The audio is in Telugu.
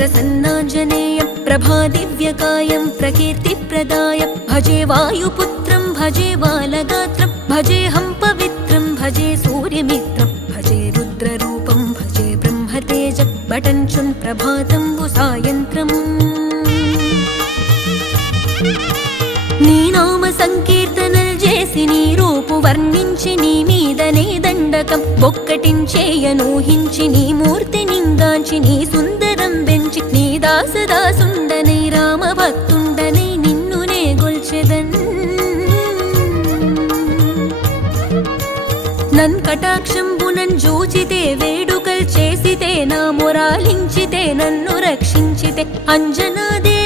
प्रसन्नाञ्जनेयं प्रभादिव्यकायं प्रकीर्तिप्रदाय भजे वायुपुत्रं भजे बालगात्रं भजेऽहं पवित्रं भजे सूर्यमित्रं भजे रुद्ररूपं भजे ब्रह्मतेज बटञ्चुन् प्रभातं सायन्त्रम् నీ నామ సంకీర్తనలు చేసి నీ రూపు వర్ణించి నీ మీదనే దండకం ఒక్కటించేయనూహించి నీ మూర్తి నింగాంచి నీ సుందరం పెంచి నీ దాసదాసుండనై రామభక్తుండనై నిన్నునే గొల్చెదన్ నన్ కటాక్షంబునన్ జూచితే వేడుకల్ చేసితే నా మొరాలించితే నన్ను రక్షించితే అంజనాదే